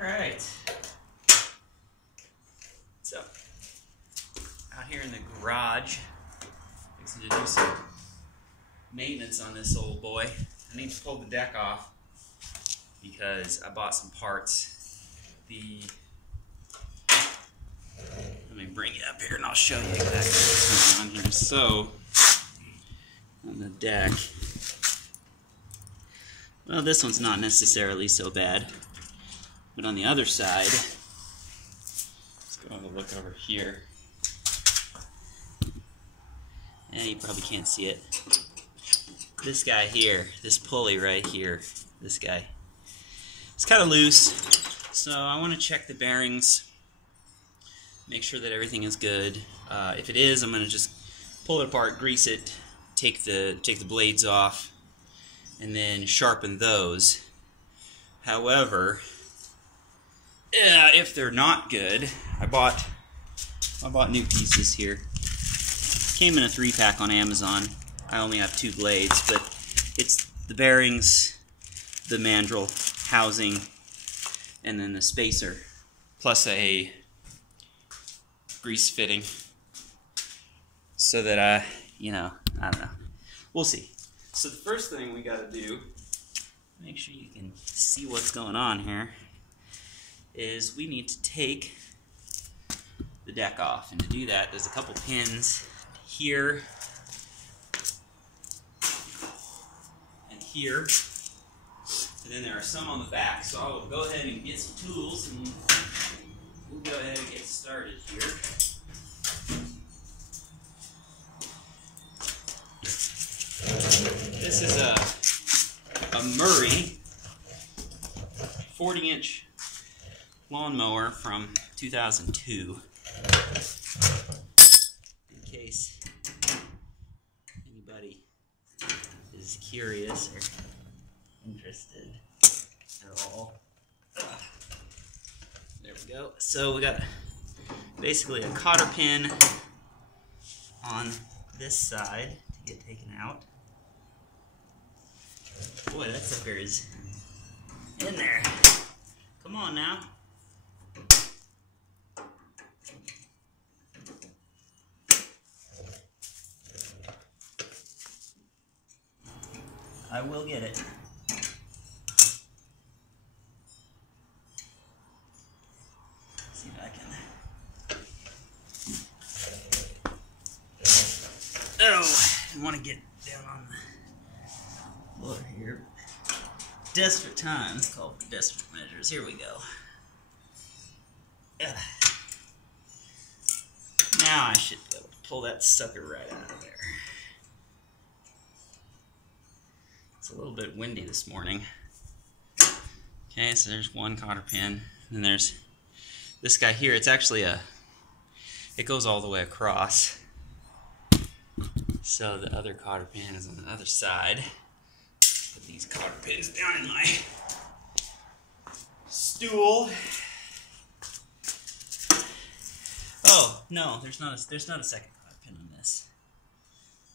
Alright. So, out here in the garage, fixing to do some maintenance on this old boy. I need to pull the deck off because I bought some parts. Let me bring it up here and I'll show you exactly what's going on here. So, on the deck, well, this one's not necessarily so bad, but on the other side, let's go have a look over here. You probably can't see it. This guy here, this pulley right here, this guy, it's kind of loose, so I want to check the bearings, make sure that everything is good. If it is, I'm going to just pull it apart, grease it, take the blades off, and then sharpen those. However, if they're not good, I bought new pieces here. Came in a 3-pack on Amazon. I only have 2 blades, but it's the bearings, the mandrel housing, and then the spacer, plus a grease fitting, so that I don't know. We'll see. So the first thing we got to do, make sure you can see what's going on here, is we need to take the deck off. And to do that, there's a couple pins here and here, and then there are some on the back. So I'll go ahead and get some tools and we'll go ahead and get started here. This is a Murray 40-inch lawnmower from 2002. In case anybody is curious or interested at all. There we go. So we got basically a cotter pin on this side to get taken out. Boy, that sucker is in there. Come on now. I will get it. See if I can. Oh, I want to get down on the floor here. Desperate times call for desperate measures. Here we go. Now I should be able to pull that sucker right out of there. It's a little bit windy this morning. Okay, so there's one cotter pin. And there's this guy here. It's actually it goes all the way across. So the other cotter pin is on the other side. Put these cotter pins down in my stool. Oh no, there's not a second cotter pin on this.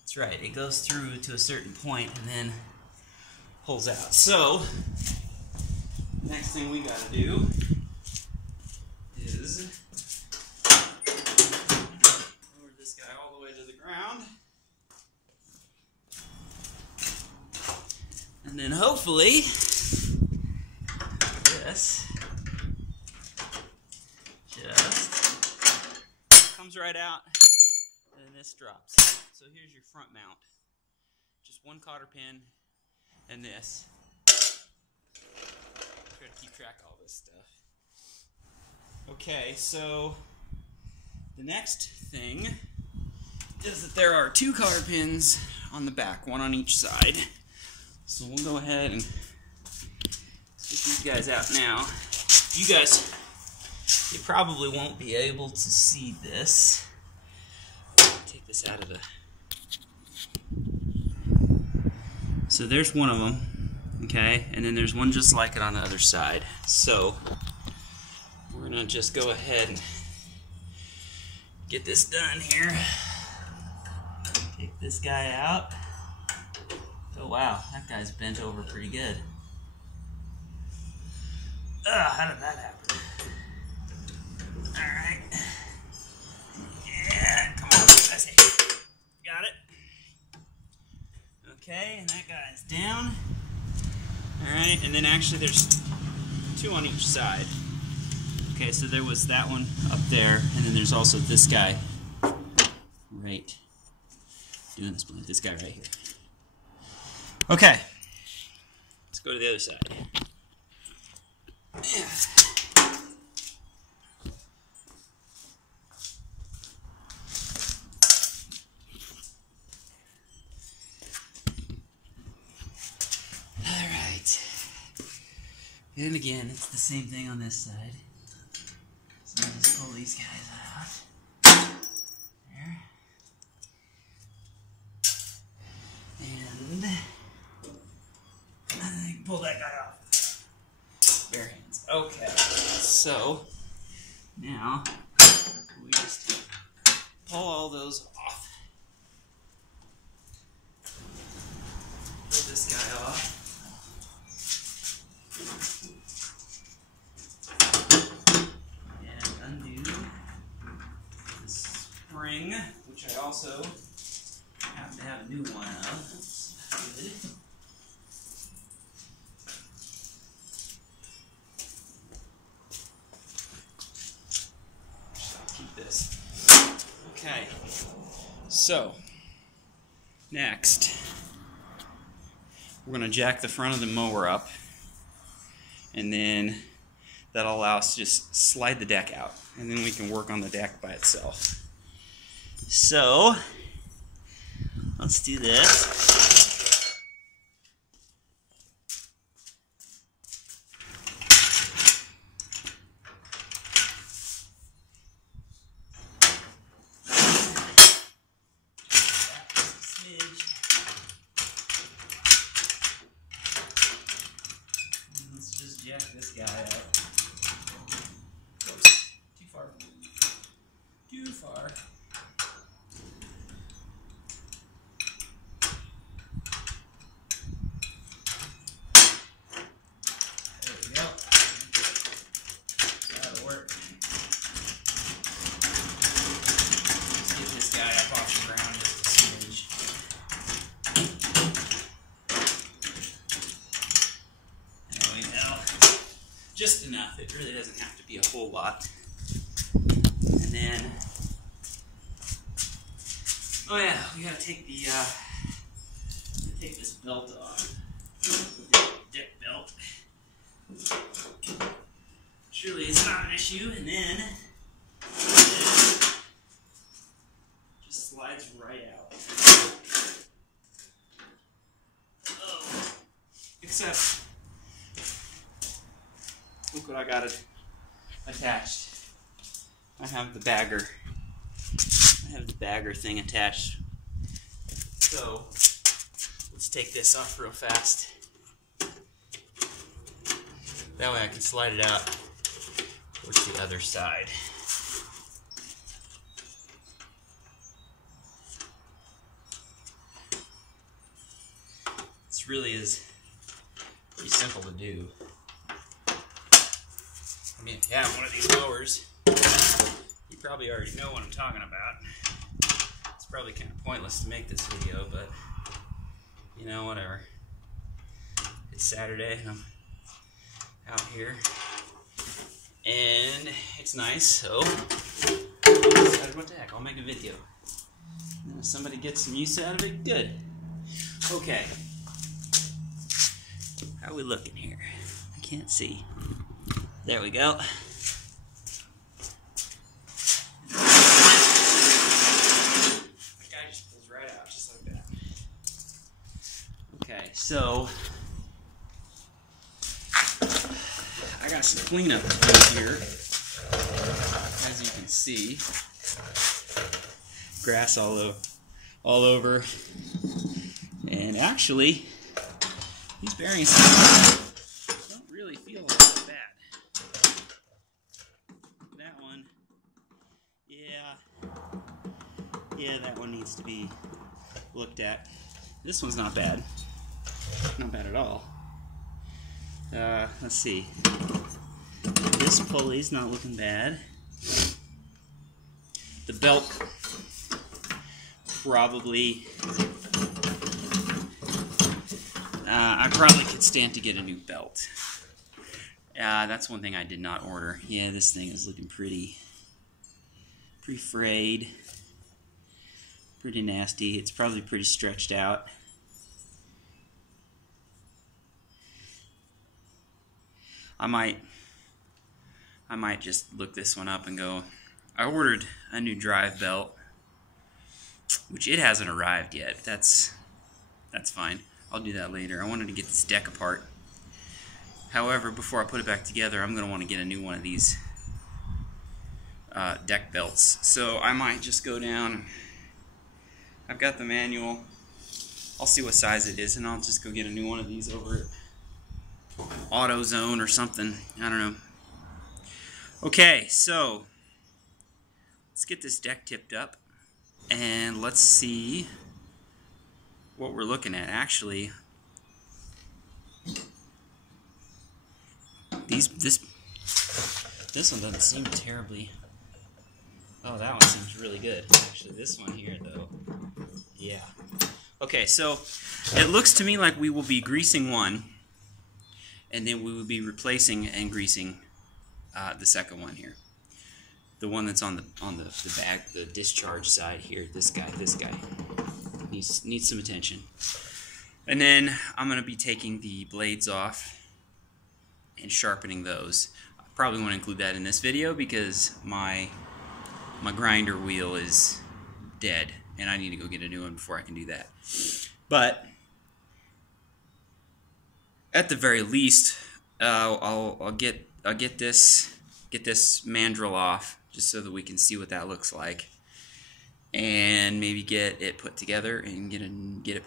That's right. It goes through to a certain point and then pulls out. So next thing we got to do is lower this guy all the way to the ground. And then hopefully this just comes right out and then this drops. So here's your front mount. Just one cotter pin and this. Try to keep track of all this stuff. Okay, so the next thing is that there are 2 cotter pins on the back, one on each side. So we'll go ahead and get these guys out now. You probably won't be able to see this. Take this out of the... So there's one of them, okay? And then there's one just like it on the other side. So we're gonna just go ahead and get this done here. Take this guy out. Oh wow, that guy's bent over pretty good. How did that happen? Alright. Yeah, come on, let's see. Got it. Okay, and that guy's down. Alright, and then actually there's 2 on each side. Okay, so there was that one up there, and then there's also this guy right doing this guy right here. Okay, let's go to the other side. Yeah. And again, it's the same thing on this side. So I'll just pull these guys out. There. And I can pull that guy off. Bare hands. Okay. So now we just pull all those off. Pull this guy off. Which I also have to have a new one of. That's good. So I'll keep this. Okay. So next, we're going to jack the front of the mower up, and then that'll allow us to just slide the deck out, and then we can work on the deck by itself. So, let's do this. Let's just jack this guy out. Oops, too far. Too far. Just enough. It really doesn't have to be a whole lot. And then, oh yeah, we gotta take the take this belt off. The deck belt. Surely it's not an issue. And then just slides right out. Oh, except. Look what I got attached. I have the bagger. I have the bagger thing attached. So let's take this off real fast. That way I can slide it out towards the other side. This really is pretty simple to do. I mean, if you have one of these mowers, you probably already know what I'm talking about. It's probably kind of pointless to make this video, but, you know, whatever. It's Saturday, and I'm out here, and it's nice, so I decided, what the heck, I'll make a video. And then if somebody gets some use out of it, good. Okay. How are we looking here? I can't see. There we go. That guy just pulls right out, just like that. Okay, so I got some cleanup to do here. As you can see, grass all over, and actually, these bearings don't really feel all that bad. That one, yeah, that one needs to be looked at. This one's not bad. Not bad at all. Let's see. this pulley's not looking bad. The belt probably, I probably could stand to get a new belt. That's one thing I did not order. Yeah, this thing is looking pretty frayed, pretty nasty. It's probably pretty stretched out. I might just look this one up and go, I ordered a new drive belt, which it hasn't arrived yet. That's fine. I'll do that later. I wanted to get this deck apart. However, before I put it back together, I'm going to want to get a new one of these deck belts. So I might just go down. I've got the manual. I'll see what size it is, and I'll just go get a new one of these over at AutoZone or something. I don't know. Okay, so let's get this deck tipped up, and let's see what we're looking at. Actually, this one doesn't seem terribly. Oh, that one seems really good. Actually, this one here, though, yeah. Okay, so it looks to me like we will be greasing one, and then we will be replacing and greasing the second one here. The one that's on the back, the discharge side here. This guy needs some attention. And then I'm going to be taking the blades off and sharpening those. I probably won't include that in this video because my grinder wheel is dead, and I need to go get a new one before I can do that. But at the very least, I'll get this mandrel off just so that we can see what that looks like, and maybe get it put together and get it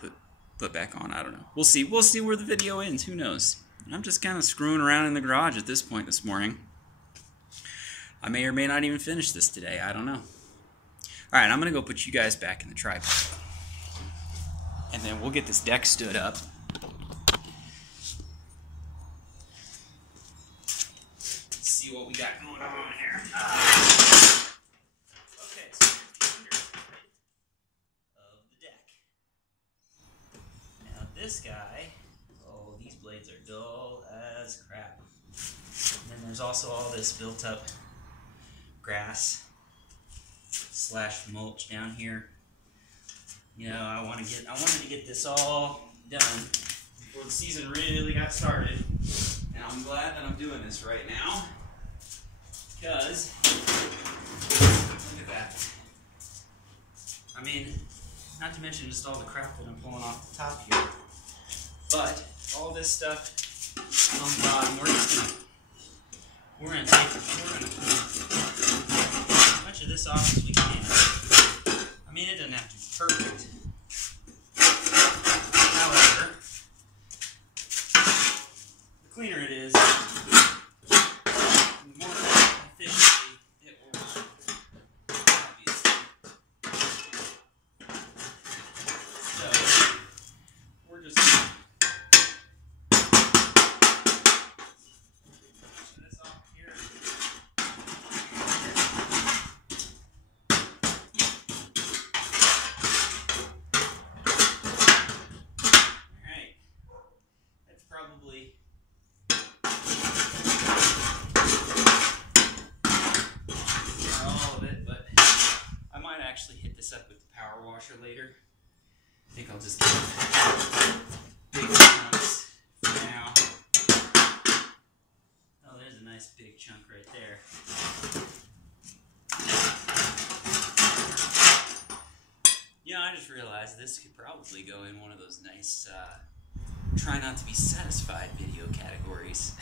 put back on. I don't know. We'll see. We'll see where the video ends. Who knows? I'm just kind of screwing around in the garage at this point this morning. I may or may not even finish this today. I don't know. All right, I'm gonna go put you guys back in the tripod, and then we'll get this deck stood up. Let's see what we got going on here. Okay, so here's the underside of the deck. Now this guy, oh, these blades are dull as crap. And then there's also all this built up grass / mulch down here. You know, I wanted to get this all done before the season really got started, and I'm glad that I'm doing this right now because look at that. I mean, not to mention just all the crap that I'm pulling off the top here, but all this stuff on the bottom, we're gonna take as much of this off as we can. I mean, it doesn't have to be perfect. However, the cleaner it is, the more efficiently it will run, obviously. So, we're just going to this off here. Probably not all of it, but I might actually hit this up with the power washer later. I think I'll just get big chunks for now. Oh, there's a nice big chunk right there. Yeah, I just realized this could probably go in one of those nice try not to be satisfied video categories.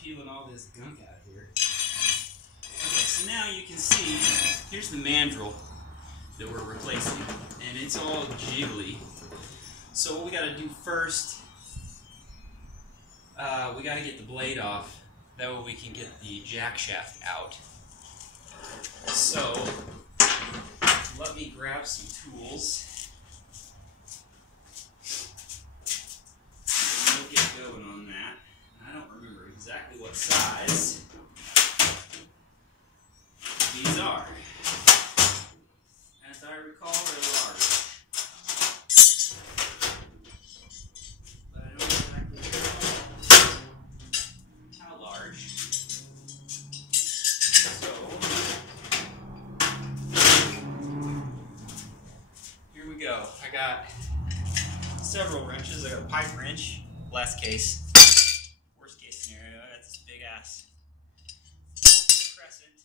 Peeling all this gunk out here. Okay, so now you can see, here's the mandrel that we're replacing, and it's all jiggly. So what we gotta do first, we gotta get the blade off, that way we can get the jack shaft out. So, let me grab some tools. Get going on that. I don't remember exactly size these are. As I recall, they're large. But I don't exactly know how large. So, here we go. I got several wrenches. I got a pipe wrench, last case. Worst case scenario, I got this big ass crescent.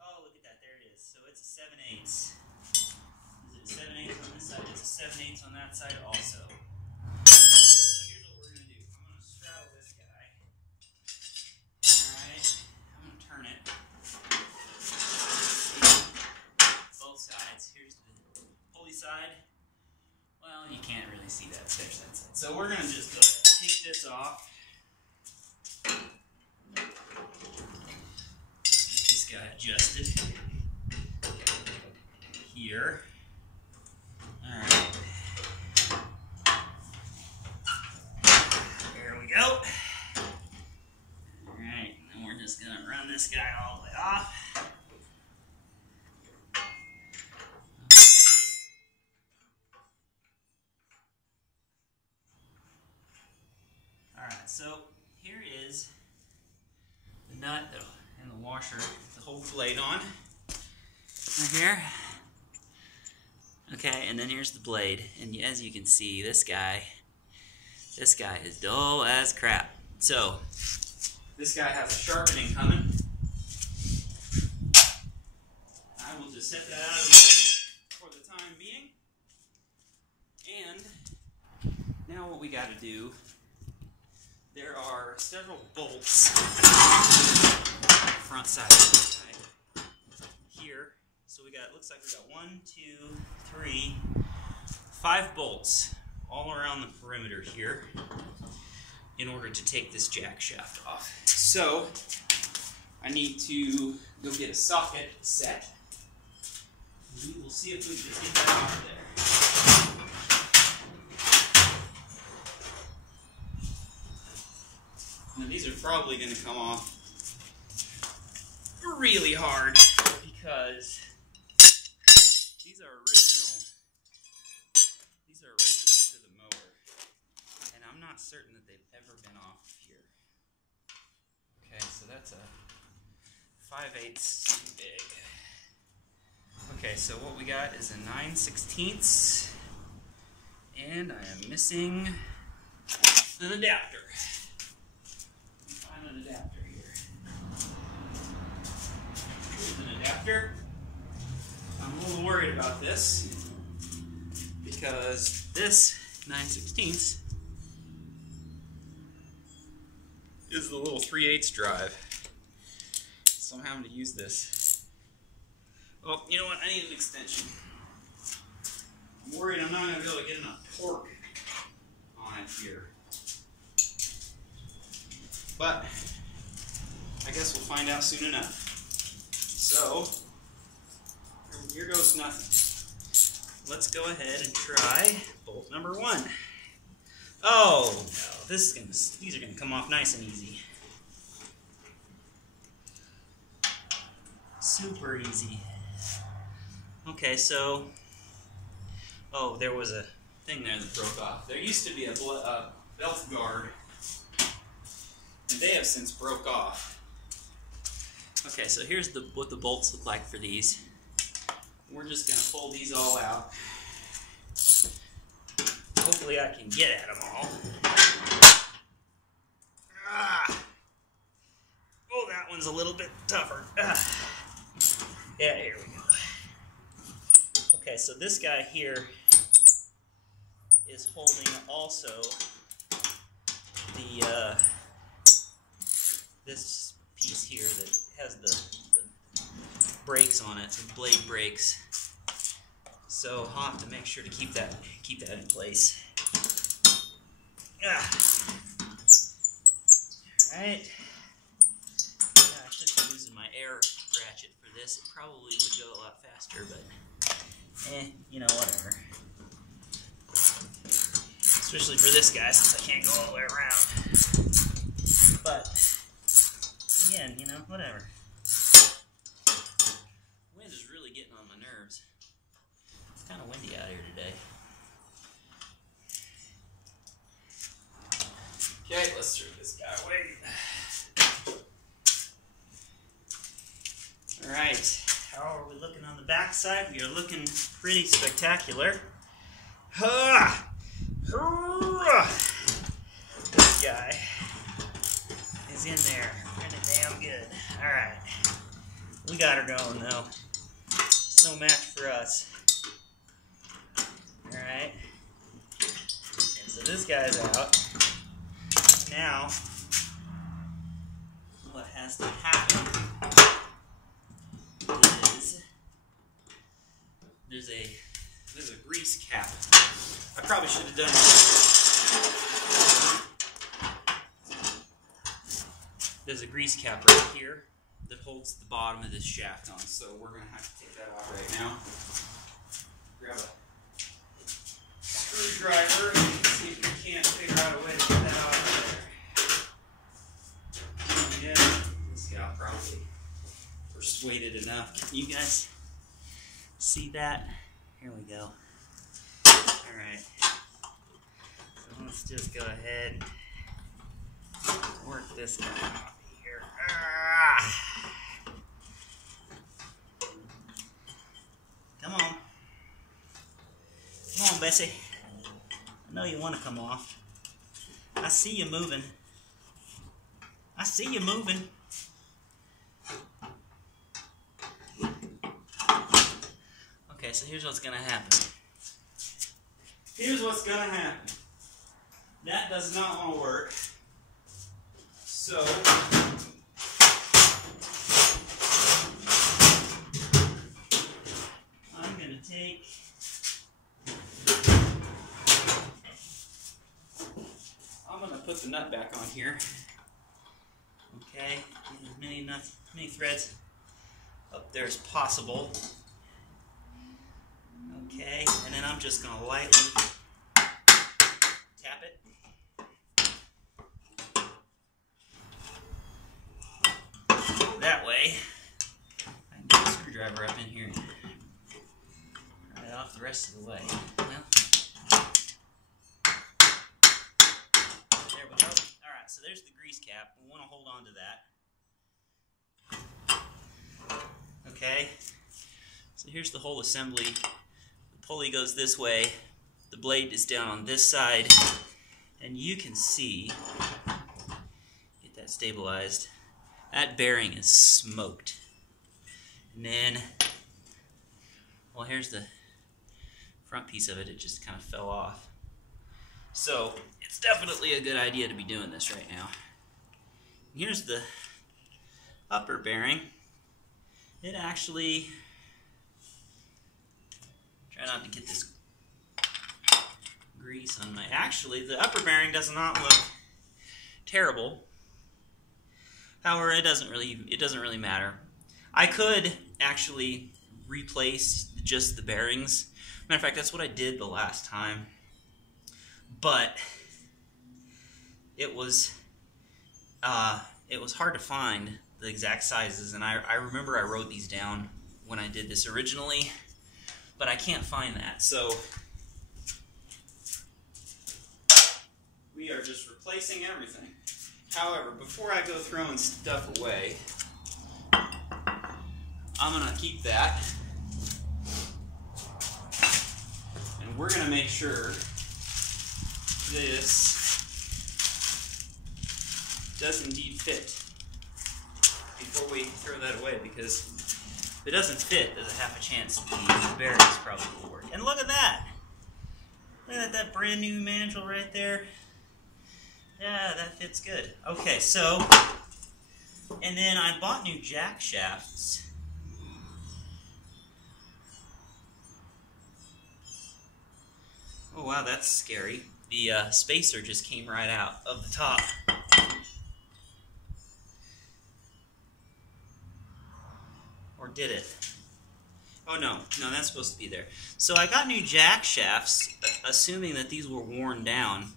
Oh, look at that, there it is. So it's a 7/8. Is it a 7/8 on this side? It's a 7/8 on that side also. So here's what we're going to do. I'm going to straddle this guy. Alright, I'm going to turn it. Both sides. Here's the pulley side. Well, you can't really see that. There's that side. So we're going to just go ahead and take this off. Get this guy adjusted here. Alright. There we go. Alright, and we're just going to run this guy all the way off. Alright, so here is the nut and the washer to hold the blade on. Right here. Okay, and then here's the blade. And as you can see, this guy is dull as crap. So, this guy has a sharpening coming. I will just set that out of the way for the time being. And now what we got to do, there are several bolts on the front side of this guy here. So we got, looks like we got 1, 2, 3, 5 bolts all around the perimeter here in order to take this jack shaft off. So I need to go get a socket set. We will see if we can get that off there. Now these are probably going to come off really hard because these are original to the mower, and I'm not certain that they've ever been off here. Okay, so that's a 5/8 big. Okay, so what we got is a 9/16, and I am missing an adapter. Find an adapter here. Here's an adapter. I'm a little worried about this because this 9/16 is the little 3/8 drive. So I'm having to use this. Oh, you know what? I need an extension. I'm worried I'm not going to be able to get enough torque on it here. But I guess we'll find out soon enough. So here goes nothing. Let's go ahead and try bolt number 1. Oh no, these are gonna come off nice and easy. Super easy. Okay, so there was a thing there that broke off. There used to be a belt guard, and they have since broke off. Okay, so here's what the bolts look like for these. We're just going to pull these all out. Hopefully I can get at them all. Oh, that one's a little bit tougher. Yeah, here we go. Okay, so this guy here is holding also the this piece here that has the brakes on it, the blade brakes. So I'll have to make sure to keep that in place. Alright. Yeah, I should be using my air ratchet for this. It probably would go a lot faster, but you know, whatever. Especially for this guy, since I can't go all the way around. But Again, you know, whatever. Wind is really getting on my nerves. It's kind of windy out here today. Okay, let's throw this guy away. Alright, how are we looking on the back side? We are looking pretty spectacular. Ha! This guy is in there pretty damn good. Alright, we got her going though. It's no match for us. Alright, and so this guy's out. Now, what has to happen is there's a grease cap. I probably should have done this. There's a grease cap right here that holds the bottom of this shaft on, so we're going to have to take that out right now. Grab a screwdriver and see if we can't figure out a way to get that out of there. Yeah, this guy probably persuaded enough. Can you guys see that? Here we go. Alright. So let's just go ahead and work this guy off here. Come on. Come on, Bessie. I know you want to come off. I see you moving. I see you moving. Okay, so here's what's going to happen. Here's what's going to happen. That does not want to work. So, I'm going to take put the nut back on here. Okay, get as many threads up there as possible. Okay, and then I'm just going to lightly tap it. That way, I can get a screwdriver up in here and pry it off the rest of the way. Well, there we go. Alright, so there's the grease cap. We want to hold on to that. Okay, so here's the whole assembly. The pulley goes this way, the blade is down on this side, and you can see, get that stabilized, that bearing is smoked. And then, well, here's the front piece of it. It just kind of fell off. So it's definitely a good idea to be doing this right now. Here's the upper bearing. It actually, try not to get this grease on my, actually the upper bearing does not look terrible. However, it doesn't really matter. I could actually replace just the bearings. Matter of fact, that's what I did the last time. But it was hard to find the exact sizes, and I remember I wrote these down when I did this originally, but I can't find that. So we are just replacing everything. However, before I go throwing stuff away, I'm going to keep that. And we're going to make sure this does indeed fit before we throw that away, because if it doesn't fit, there's a half a chance the bearings probably will work. And look at that! Look at that brand new mandrel right there. Yeah, that fits good. Okay, so, and then I bought new jack shafts. Oh wow, that's scary. The spacer just came right out of the top. Or did it? Oh no, that's supposed to be there. So I got new jack shafts, assuming that these were worn down.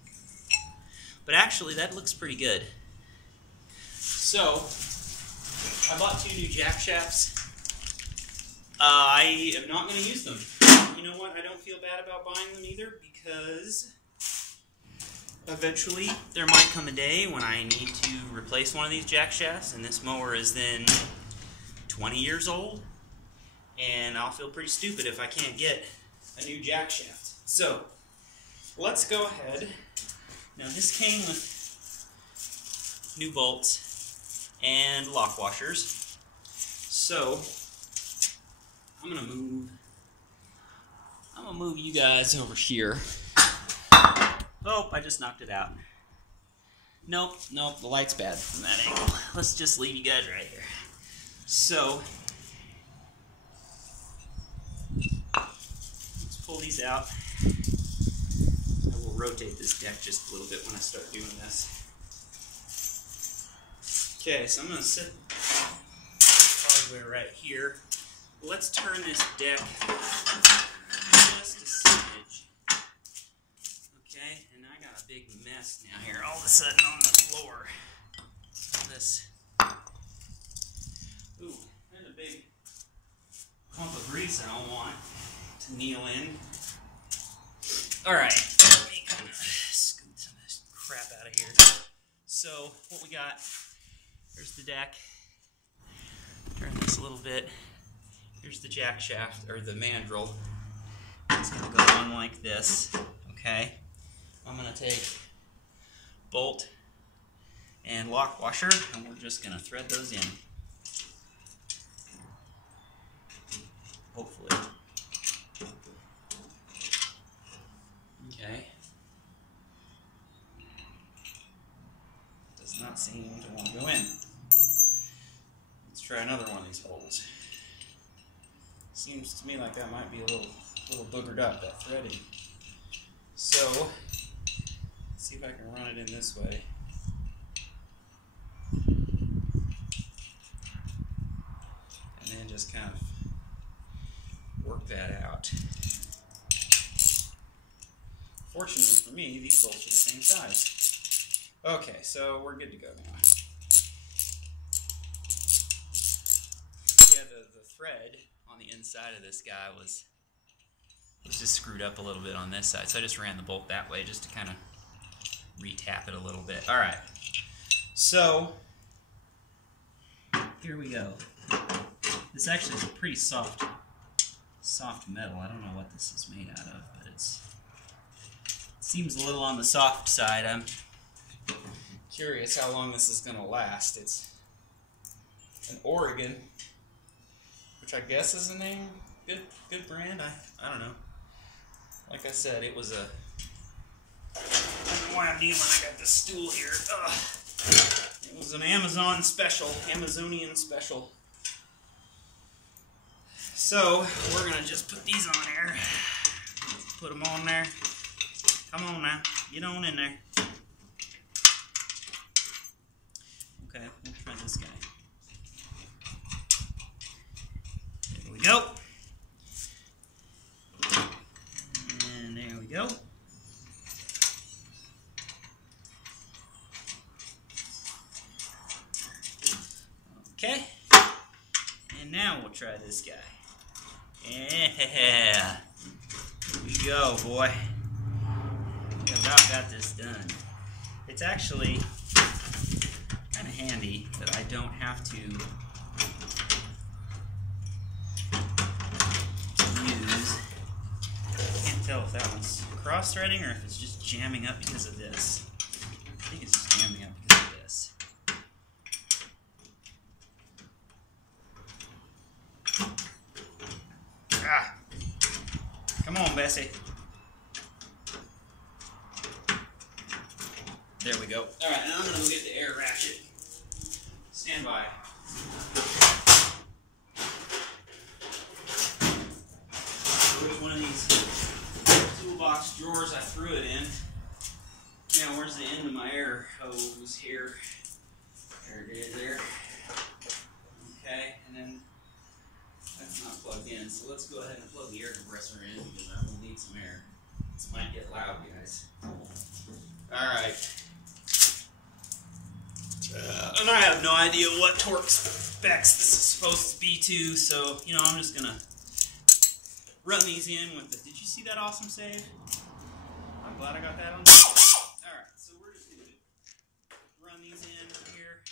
But actually, that looks pretty good. So, I bought 2 new jack shafts. I am not going to use them. You know what? I don't feel bad about buying them either, because eventually there might come a day when I need to replace one of these jack shafts, and this mower is then 20 years old, and I'll feel pretty stupid if I can't get a new jack shaft. So let's go ahead. Now this came with new bolts and lock washers. So I'm gonna move you guys over here. Oh, I just knocked it out. Nope, the light's bad from that angle. Let's just leave you guys right here. So let's pull these out. I will rotate this deck just a little bit when I start doing this. Okay, so I'm going to set hardware right here. Let's turn this deck just a smidge. Okay, and I got a big mess now here all of a sudden on the floor. This. Ooh, there's a big clump of grease I don't want to kneel in. Alright, let me kind of scoot some of this crap out of here. So, what we got, there's the deck. Turn this a little bit. Here's the jack shaft, or the mandrel. It's going to go on like this, okay? I'm going to take bolt and lock washer, and we're just going to thread those in. Hopefully. Okay. Does not seem to want to go in. Let's try another one of these holes. Seems to me like that might be a little boogered up, that threading. So, let's see if I can run it in this way. And then just kind of work that out. Fortunately for me, these bolts are the same size. Okay, so we're good to go now. Yeah, the thread on the inside of this guy was just screwed up a little bit on this side, so I just ran the bolt that way just to kind of re-tap it a little bit. Alright, so here we go. This actually is a pretty soft metal. I don't know what this is made out of, but it seems a little on the soft side. I'm curious how long this is going to last. It's an Oregon, which I guess is a name. Good brand. I don't know. Like I said, it was a... I don't know why I'm kneeling. I got this stool here. Ugh. It was an Amazonian special. So, we're going to just put these on there. Put them on there. Come on now. Get on in there. Okay, we'll try this guy. There we go. And there we go. Okay. And now we'll try this guy. Yeah. Here we go, boy. We about got this done. It's actually kind of handy that I don't have to use. I can't tell if that one's cross-threading or if it's just jamming up because of this. I think it's just jamming up because of this. Ah! Come on, Bessie. There we go. Alright, now I'm going to go get the air ratchet. Stand by. There's one of these toolbox drawers I threw it in. Now, where's the end of my air hose here? There it is there. Okay, and then that's not plugged in, so let's go ahead and plug the air compressor in because I will need some air. This might get loud, guys. Alright. I have no idea what torque specs this is supposed to be to, so, you know, I'm just gonna run these in with the, did you see that awesome save? I'm glad I got that on. Alright, so we're just gonna run these in here.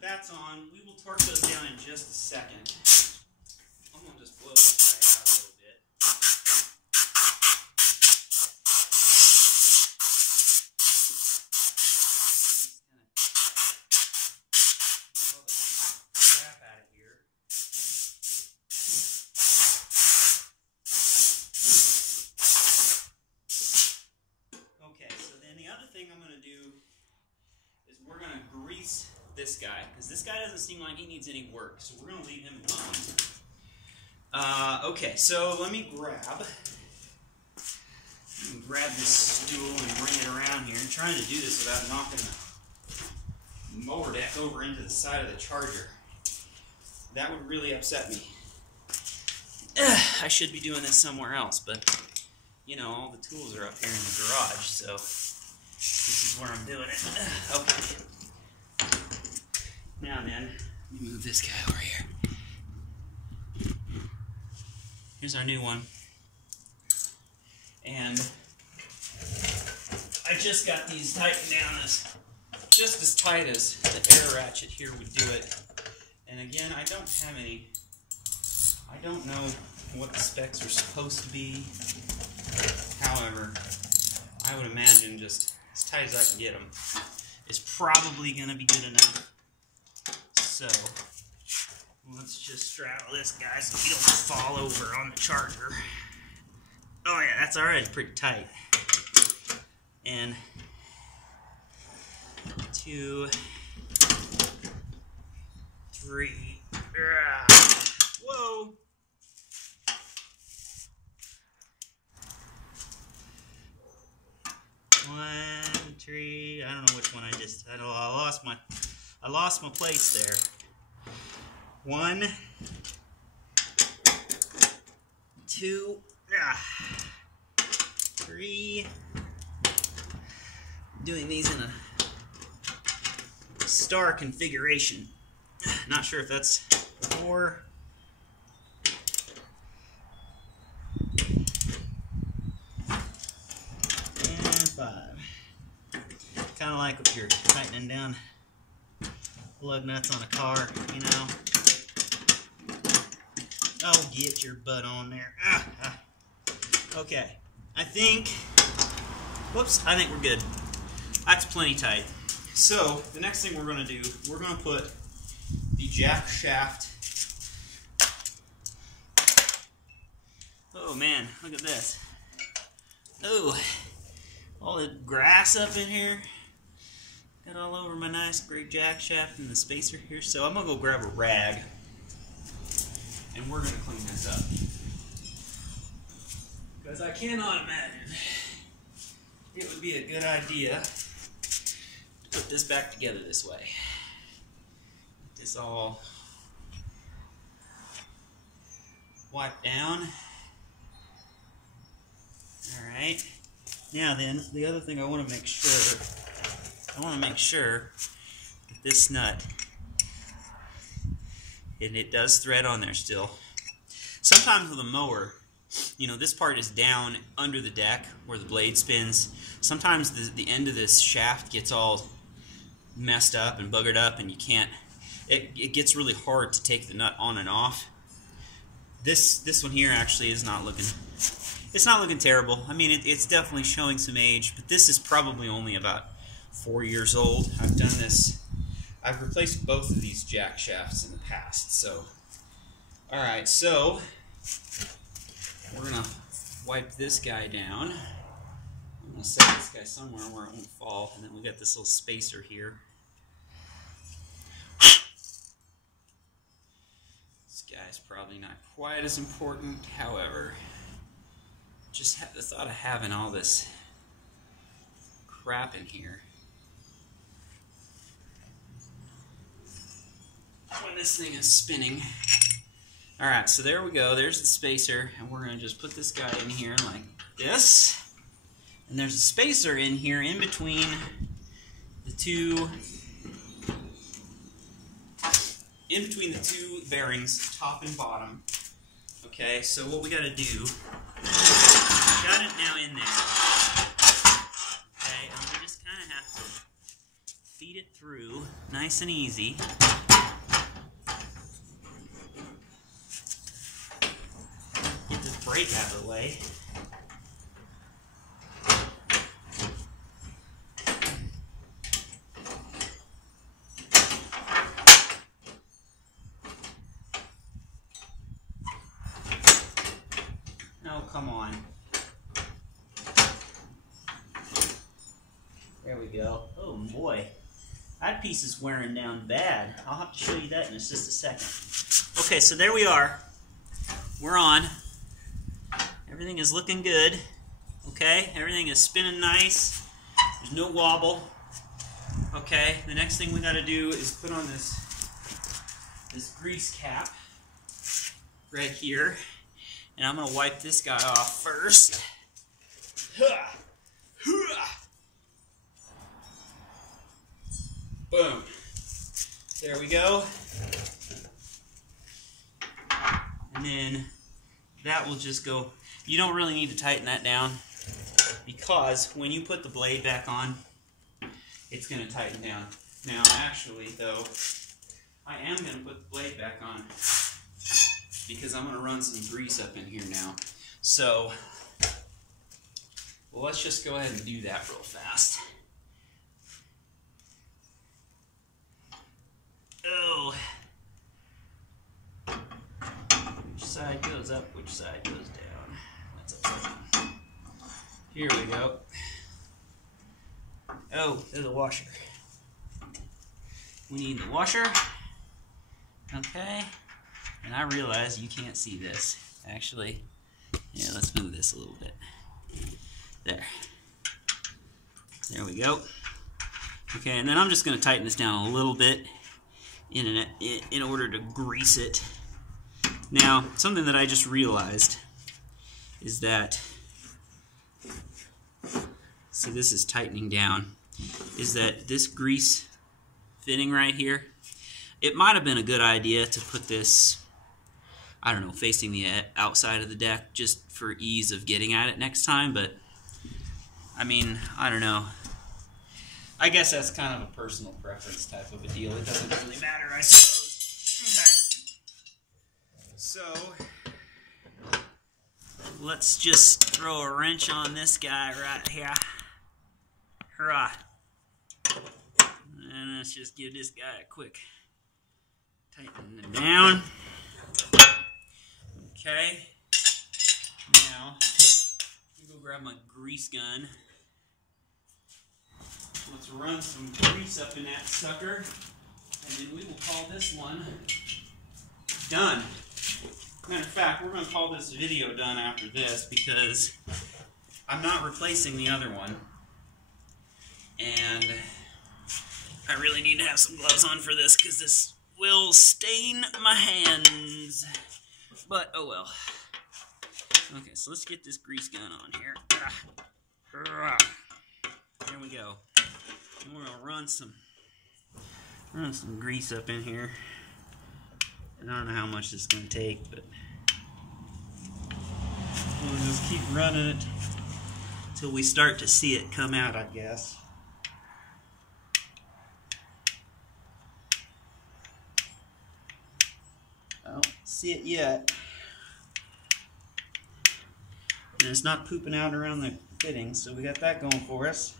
That's on. We will torque those down in just a second. I'm going to just blow this guy out a little bit. Just kind of blow the crap out of here. Okay, so then the other thing I'm going to do is we're going to grease this guy, because this guy doesn't seem like he needs any work, so we're going to leave him alone. Okay, so let me grab this stool and bring it around here. I'm trying to do this without knocking the mower deck over into the side of the charger. That would really upset me. I should be doing this somewhere else, but you know, all the tools are up here in the garage, so this is where I'm doing it. Okay. Now then, let me move this guy over here. Here's our new one. And I just got these tightened down just as tight as the air ratchet here would do it. And again, I don't know what the specs are supposed to be. However, I would imagine just as tight as I can get them is probably going to be good enough. So, let's just straddle this guy so he don't fall over on the charger. Oh yeah, that's already pretty tight. And 2, 3. Whoa! One, 3. I don't know which one I lost my place there. 1, 2, 3. Doing these in a star configuration. Not sure if that's 4. And 5. Kind of like if you're tightening down lug nuts on a car, you know. Oh, get your butt on there. Okay, I think we're good. That's plenty tight. So, the next thing we're going to do, we're going to put the jack shaft. Oh man, look at this. Oh, all the grass up in here. Got all over my nice great jack shaft and the spacer here. So I'm going to go grab a rag and we're going to clean this up. Because I cannot imagine it would be a good idea to put this back together this way. Get this all wiped down. Alright. Now then, the other thing I want to make sure, that this nut, and it does thread on there still. Sometimes with a mower, you know, this part is down under the deck where the blade spins. Sometimes the end of this shaft gets all messed up and buggered up, and you can't, it gets really hard to take the nut on and off. This one here actually is not looking, it's not looking terrible. I mean, it's definitely showing some age, but this is probably only about 4 years old. I've done this, I've replaced both of these jack shafts in the past, so. Alright, so we're going to wipe this guy down. I'm going to set this guy somewhere where it won't fall, and then we got this little spacer here. This guy's probably not quite as important, however, just the thought of having all this crap in here when this thing is spinning. Alright, so there we go. There's the spacer, and we're going to just put this guy in here like this. And there's a spacer in here in between the two bearings, top and bottom. Okay, so what we got to do, got it now in there. Okay, and we just kind of have to feed it through nice and easy. Get this brake out of the way. Oh, come on. There we go. Oh boy. That piece is wearing down bad. I'll have to show you that in just a second. Okay, so there we are. We're on. Everything is looking good. Okay, everything is spinning nice. There's no wobble. Okay, the next thing we got to do is put on this grease cap right here. And I'm going to wipe this guy off first. Boom. There we go. And then that will just go. You don't really need to tighten that down, because when you put the blade back on, it's going to tighten down. Now, actually, though, I am going to put the blade back on, because I'm going to run some grease up in here now. So, well, let's just go ahead and do that real fast. Oh. Which side goes up, which side goes down? That's upside down. Here we go. Oh, there's a washer. We need the washer. Okay. And I realize you can't see this. Actually, yeah, let's move this a little bit. There. There we go. Okay, and then I'm just going to tighten this down a little bit in order to grease it. Now, something that I just realized is that, see, this is tightening down, is that this grease fitting right here, it might have been a good idea to put this, I don't know, facing the outside of the deck just for ease of getting at it next time, but I mean, I don't know. I guess that's kind of a personal preference type of a deal. It doesn't really matter, I suppose. Okay. So, let's just throw a wrench on this guy right here. Hurrah. And let's just give this guy a quick tighten it down. Okay. Now, I'm going to go grab my grease gun. Let's run some grease up in that sucker, and then we will call this one done. Matter of fact, we're going to call this video done after this because I'm not replacing the other one. And I really need to have some gloves on for this because this will stain my hands. But, oh well. Okay, so let's get this grease gun on here. There we go. And we're going to run some grease up in here. I don't know how much this is going to take, but we'll just keep running it until we start to see it come out, I guess. I don't see it yet. And it's not pooping out around the fittings, so we got that going for us.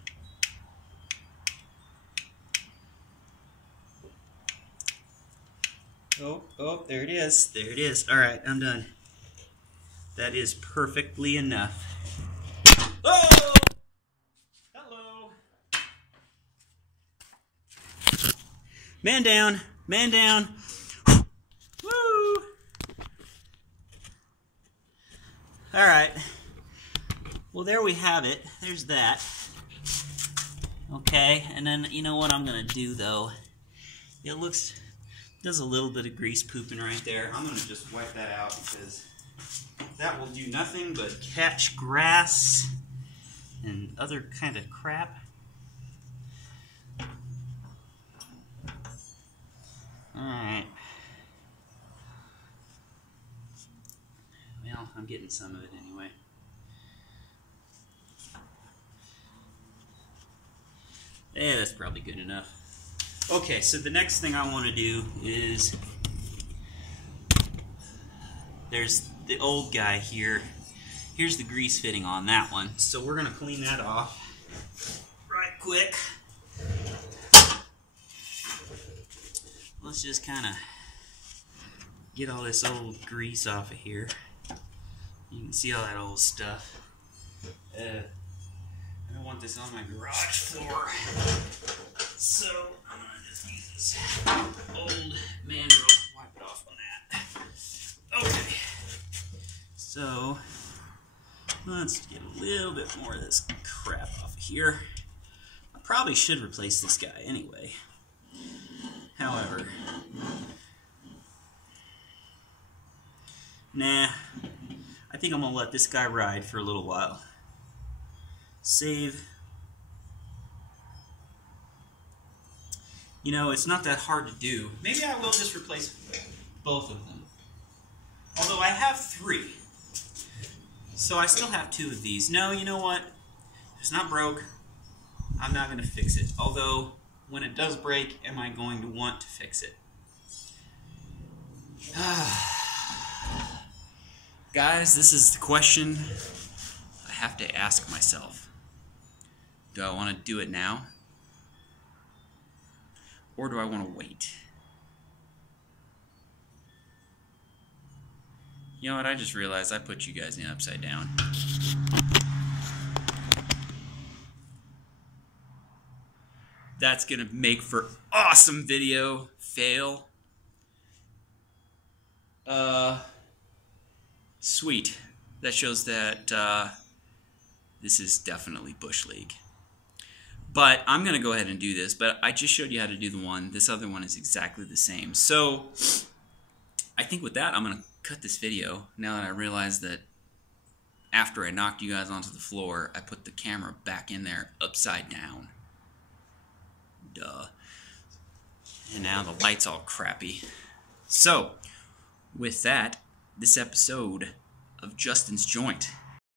Oh, there it is. There it is. All right, I'm done. That is perfectly enough. Oh! Hello. Man down. Man down. Woo! All right. Well, there we have it. There's that. Okay, and then you know what I'm going to do, though? It looks... There's a little bit of grease pooping right there. I'm going to just wipe that out because that will do nothing but catch grass and other kind of crap. Alright. Well, I'm getting some of it anyway. Yeah, that's probably good enough. Okay, so the next thing I want to do is, there's the old guy here. Here's the grease fitting on that one. So we're going to clean that off right quick. Let's just kind of get all this old grease off of here. You can see all that old stuff. I don't want this on my garage floor. So I'm going to just use this old manual, wipe it off on that. Okay. So let's get a little bit more of this crap off of here. I probably should replace this guy anyway. However, nah, I think I'm going to let this guy ride for a little while. Save. You know, it's not that hard to do. Maybe I will just replace both of them. Although I have 3. So I still have 2 of these. No, you know what? If it's not broke, I'm not going to fix it. Although, when it does break, am I going to want to fix it? Guys, this is the question I have to ask myself. Do I want to do it now? Or do I want to wait? You know what? I just realized I put you guys in upside down. That's going to make for awesome video fail. Sweet. That shows that this is definitely Bush League. But I'm going to go ahead and do this. But I just showed you how to do the one. This other one is exactly the same. So I think with that, I'm going to cut this video. Now that I realize that after I knocked you guys onto the floor, I put the camera back in there upside down. Duh. And now the light's all crappy. So with that, this episode of Justin's Joint